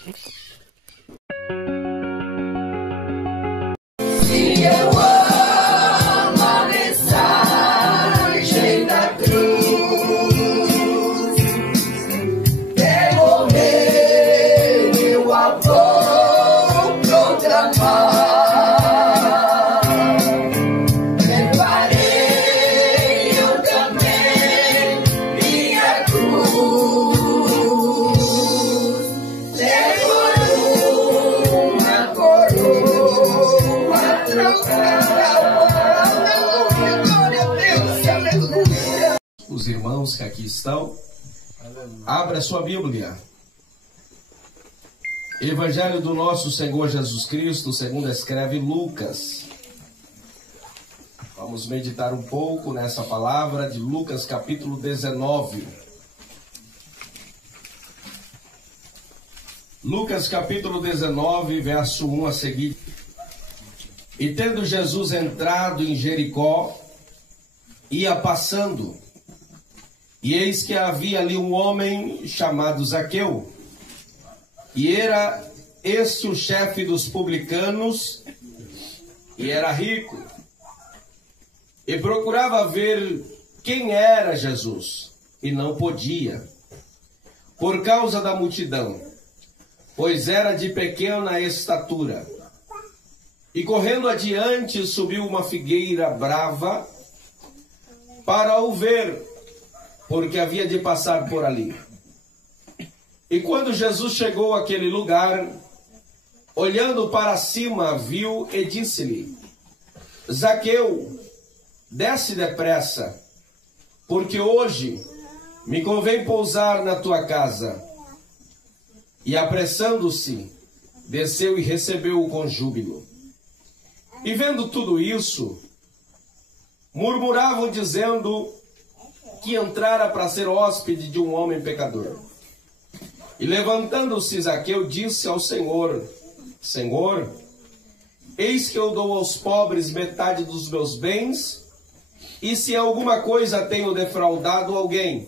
Se eu amo a mensagem da cruz, quem morreu eu a vou proclamar. Preparei eu também minha cruz, levo uma coroa trocada. Glória a Deus, aleluia. Os irmãos que aqui estão, abra sua Bíblia. Evangelho do nosso Senhor Jesus Cristo, segundo escreve Lucas. Vamos meditar um pouco nessa palavra de Lucas, capítulo 19. Lucas, capítulo 19, verso 1 a seguir. E tendo Jesus entrado em Jericó, ia passando, e eis que havia ali um homem chamado Zaqueu, e era este o chefe dos publicanos, e era rico, e procurava ver quem era Jesus, e não podia, por causa da multidão, pois era de pequena estatura. E correndo adiante, subiu uma figueira brava para o ver, porque havia de passar por ali. E quando Jesus chegou àquele lugar, olhando para cima, viu e disse-lhe: Zaqueu, desce depressa, porque hoje me convém pousar na tua casa. E apressando-se, desceu e recebeu-o com júbilo. E vendo tudo isso, murmuravam dizendo que entrara para ser hóspede de um homem pecador. E levantando-se Zaqueu, disse ao Senhor: Senhor, eis que eu dou aos pobres metade dos meus bens, e se alguma coisa tenho defraudado alguém,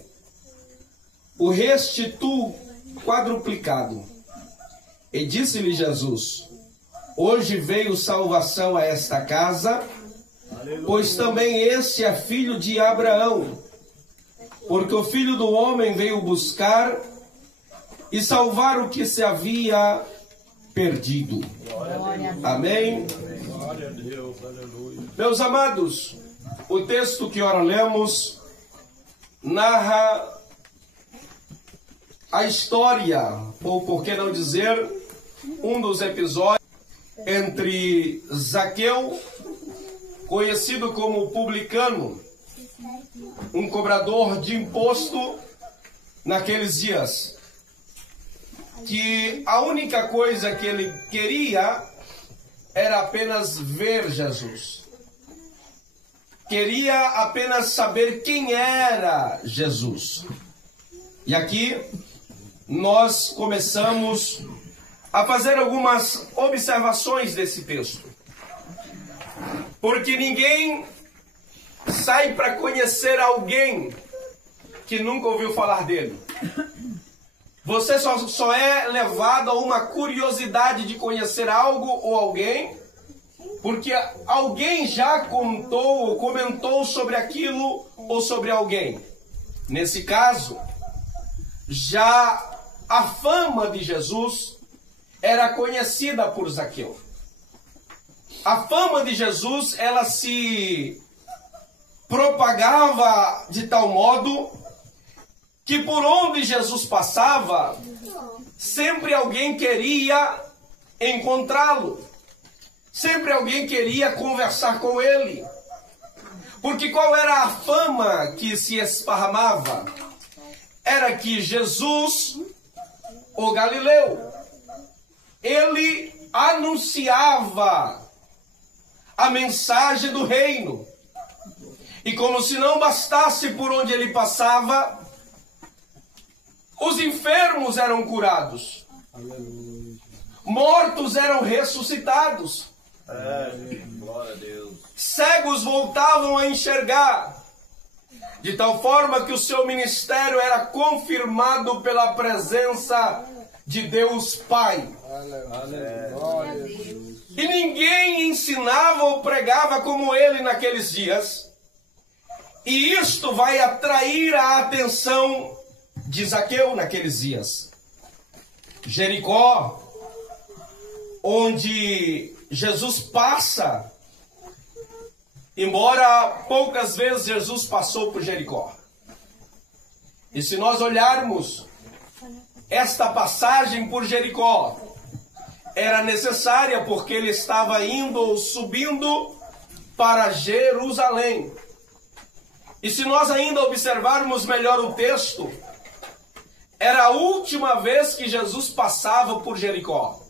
o restituo quadruplicado. E disse-lhe Jesus: hoje veio salvação a esta casa, pois também este é filho de Abraão, porque o Filho do Homem veio buscar e salvar o que se havia perdido. Amém? Meus amados, o texto que ora lemos narra a história, ou por que não dizer, um dos episódios entre Zaqueu, conhecido como publicano, um cobrador de imposto naqueles dias, que a única coisa que ele queria era apenas ver Jesus. Queria apenas saber quem era Jesus. E aqui nós começamos a fazer algumas observações desse texto. Porque ninguém sai para conhecer alguém que nunca ouviu falar dele. Você só é levado a uma curiosidade de conhecer algo ou alguém, porque alguém já contou ou comentou sobre aquilo ou sobre alguém. Nesse caso, já a fama de Jesus era conhecida por Zaqueu. A fama de Jesus, ela se propagava de tal modo que por onde Jesus passava, sempre alguém queria encontrá-lo. Sempre alguém queria conversar com ele. Porque qual era a fama que se esparramava? Era que Jesus, o Galileu, ele anunciava a mensagem do reino. E como se não bastasse por onde ele passava, os enfermos eram curados. Aleluia. Mortos eram ressuscitados. Glória a Deus. Cegos voltavam a enxergar. De tal forma que o seu ministério era confirmado pela presença de Deus Pai. E ninguém ensinava ou pregava como ele naqueles dias. E isto vai atrair a atenção de Zaqueu naqueles dias. Jericó, onde Jesus passa, embora poucas vezes Jesus passou por Jericó. E se nós olharmos esta passagem por Jericó, era necessária porque ele estava indo ou subindo para Jerusalém. E se nós ainda observarmos melhor o texto, era a última vez que Jesus passava por Jericó.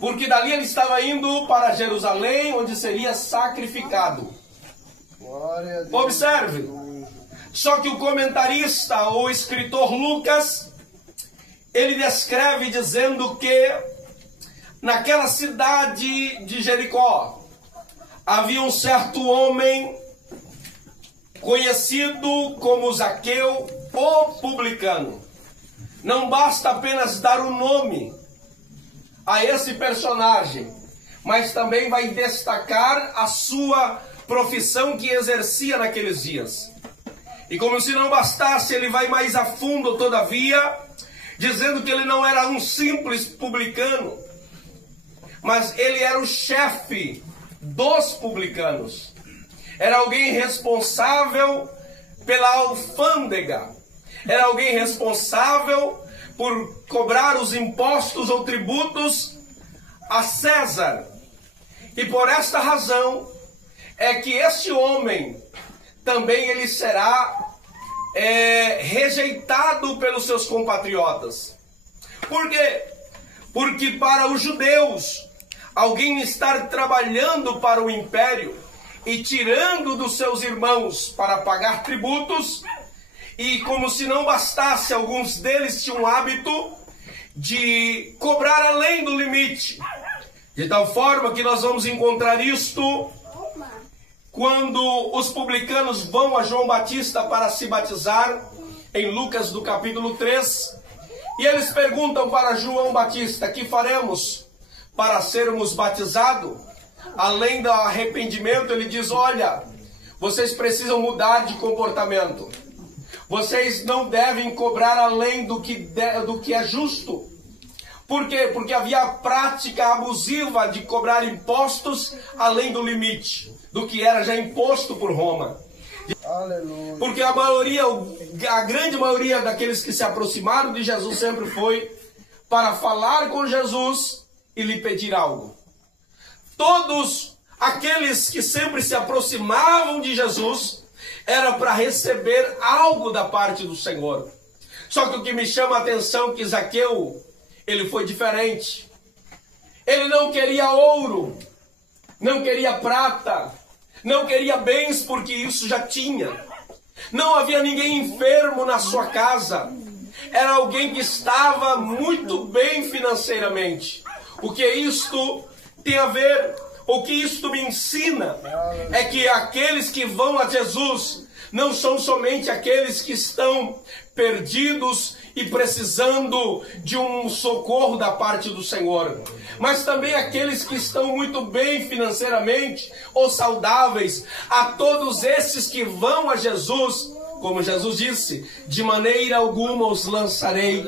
Porque dali ele estava indo para Jerusalém, onde seria sacrificado. Observe. Só que o comentarista ou escritor Lucas, ele descreve dizendo que naquela cidade de Jericó havia um certo homem conhecido como Zaqueu, o publicano. Não basta apenas dar o nome a esse personagem, mas também vai destacar a sua profissão que exercia naqueles dias. E como se não bastasse, ele vai mais a fundo, todavia, dizendo que ele não era um simples publicano, mas ele era o chefe dos publicanos. Era alguém responsável pela alfândega. Era alguém responsável por cobrar os impostos ou tributos a César. E por esta razão é que este homem também ele será rejeitado pelos seus compatriotas. Por quê? Porque para os judeus, alguém estar trabalhando para o império e tirando dos seus irmãos para pagar tributos, e como se não bastasse, alguns deles tinham o hábito de cobrar além do limite. De tal forma que nós vamos encontrar isto quando os publicanos vão a João Batista para se batizar, em Lucas do capítulo 3, e eles perguntam para João Batista: que faremos para sermos batizados? Além do arrependimento, ele diz: olha, vocês precisam mudar de comportamento. Vocês não devem cobrar além do que é justo. Por quê? Porque havia a prática abusiva de cobrar impostos além do limite, do que era já imposto por Roma. Aleluia. Porque a grande maioria daqueles que se aproximaram de Jesus sempre foi para falar com Jesus e lhe pedir algo. Todos aqueles que sempre se aproximavam de Jesus era para receber algo da parte do Senhor. Só que o que me chama a atenção é que Zaqueu, ele foi diferente. Ele não queria ouro, não queria prata, não queria bens, porque isso já tinha. Não havia ninguém enfermo na sua casa. Era alguém que estava muito bem financeiramente. O que isto tem a ver, o que isto me ensina, é que aqueles que vão a Jesus não são somente aqueles que estão perdidos e precisando de um socorro da parte do Senhor, mas também aqueles que estão muito bem financeiramente ou saudáveis. A todos esses que vão a Jesus, como Jesus disse: de maneira alguma os lançarei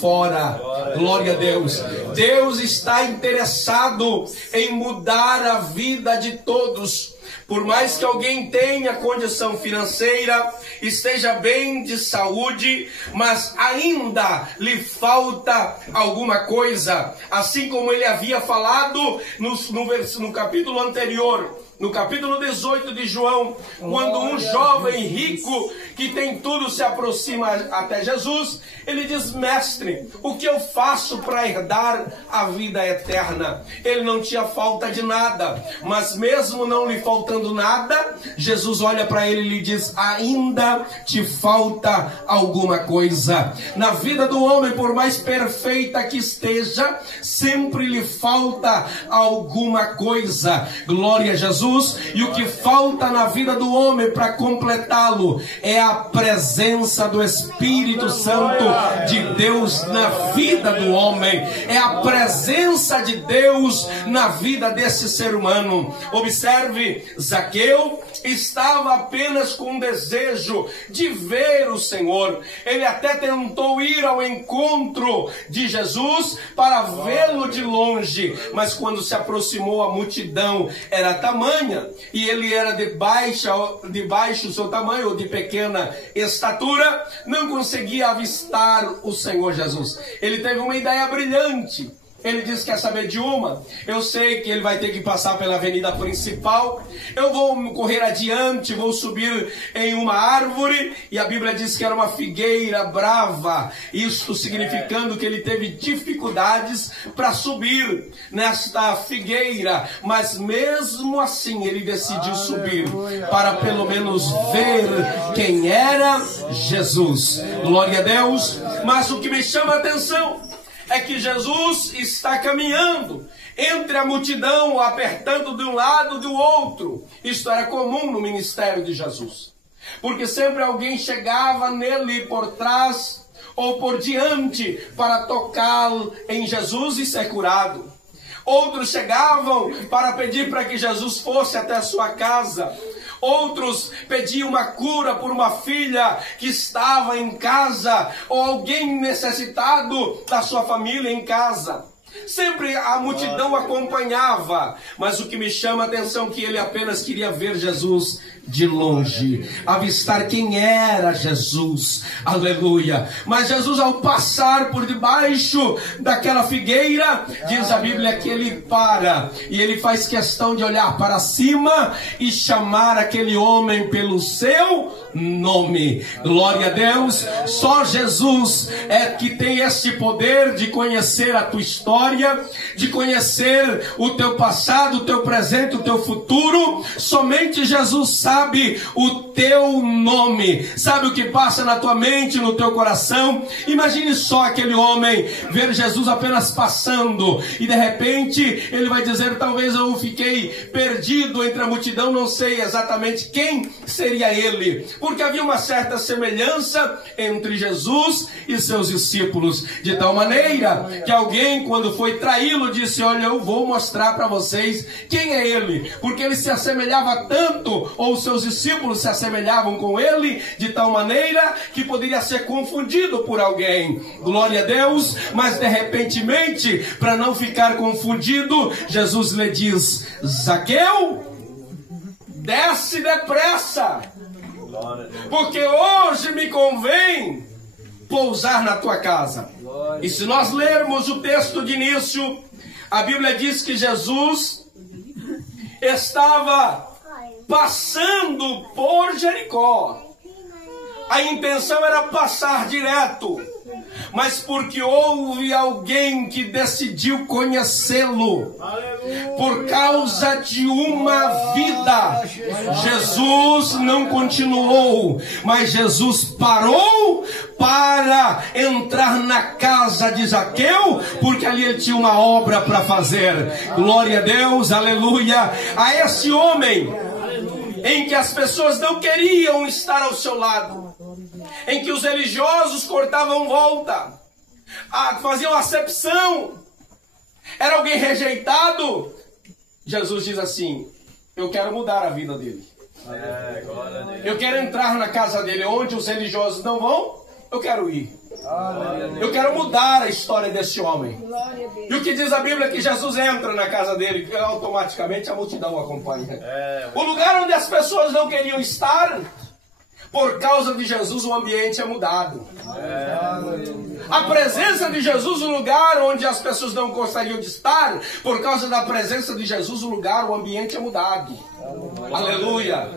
fora. Glória a Deus. Deus está interessado em mudar a vida de todos. Por mais que alguém tenha condição financeira, esteja bem de saúde, mas ainda lhe falta alguma coisa. Assim como ele havia falado no capítulo anterior, no capítulo 18 de João, quando um jovem rico que tem tudo se aproxima até Jesus, ele diz: mestre, o que eu faço para herdar a vida eterna? Ele não tinha falta de nada, mas mesmo não lhe faltando faltando nada, Jesus olha para ele e lhe diz: ainda te falta alguma coisa. Na vida do homem, por mais perfeita que esteja, sempre lhe falta alguma coisa. Glória a Jesus. E o que falta na vida do homem para completá-lo é a presença do Espírito Santo de Deus na vida do homem. É a presença de Deus na vida desse ser humano. Observe, Zaqueu estava apenas com um desejo de ver o Senhor. Ele até tentou ir ao encontro de Jesus para vê-lo de longe, mas quando se aproximou, a multidão era tamanha e ele era de baixo seu tamanho, ou de pequena estatura, não conseguia avistar o Senhor Jesus. Ele teve uma ideia brilhante. Ele disse: quer saber de uma? Eu sei que ele vai ter que passar pela avenida principal. Eu vou correr adiante, vou subir em uma árvore. E a Bíblia diz que era uma figueira brava. Isto significando que ele teve dificuldades para subir nesta figueira. Mas mesmo assim ele decidiu subir para pelo menos ver quem era Jesus. Glória a Deus. Mas o que me chama a atenção é que Jesus está caminhando entre a multidão, apertando de um lado e do outro. Isto era comum no ministério de Jesus, porque sempre alguém chegava nele por trás ou por diante para tocá-lo em Jesus e ser curado. Outros chegavam para pedir para que Jesus fosse até a sua casa. Outros pediam uma cura por uma filha que estava em casa, ou alguém necessitado da sua família em casa. Sempre a multidão acompanhava, mas o que me chama a atenção é que ele apenas queria ver Jesus de longe, avistar quem era Jesus. Aleluia. Mas Jesus, ao passar por debaixo daquela figueira, diz a Bíblia que ele para e ele faz questão de olhar para cima e chamar aquele homem pelo seu nome. Glória a Deus. Só Jesus é que tem esse poder de conhecer a tua história, de conhecer o teu passado, o teu presente, o teu futuro. Somente Jesus sabe o teu nome, sabe o que passa na tua mente, no teu coração. Imagine só aquele homem ver Jesus apenas passando e de repente ele vai dizer: talvez eu fiquei perdido entre a multidão, não sei exatamente quem seria ele, porque havia uma certa semelhança entre Jesus e seus discípulos, de tal maneira que alguém, quando foi traí-lo, disse: olha, eu vou mostrar para vocês quem é ele, porque ele se assemelhava tanto, ou seus discípulos se assemelhavam com ele, de tal maneira que poderia ser confundido por alguém. Glória a Deus. Mas de repentemente, para não ficar confundido, Jesus lhe diz: Zaqueu, desce depressa, porque hoje me convém pousar na tua casa. E se nós lermos o texto de início, a Bíblia diz que Jesus estava passando por Jericó. A intenção era passar direto, mas porque houve alguém que decidiu conhecê-lo por causa de uma vida, Jesus não continuou, mas Jesus parou para entrar na casa de Zaqueu, porque ali ele tinha uma obra para fazer. Glória a Deus, aleluia. A esse homem em que as pessoas não queriam estar ao seu lado, em que os religiosos cortavam volta, faziam acepção, era alguém rejeitado, Jesus diz assim: eu quero mudar a vida dele. Eu quero entrar na casa dele, onde os religiosos não vão, eu quero ir. Eu quero mudar a história desse homem. E o que diz a Bíblia é que Jesus entra na casa dele e automaticamente a multidão o acompanha. O lugar onde as pessoas não queriam estar, por causa de Jesus o ambiente é mudado. A presença de Jesus, o lugar onde as pessoas não gostariam de estar, por causa da presença de Jesus, o lugar, o ambiente é mudado. Aleluia.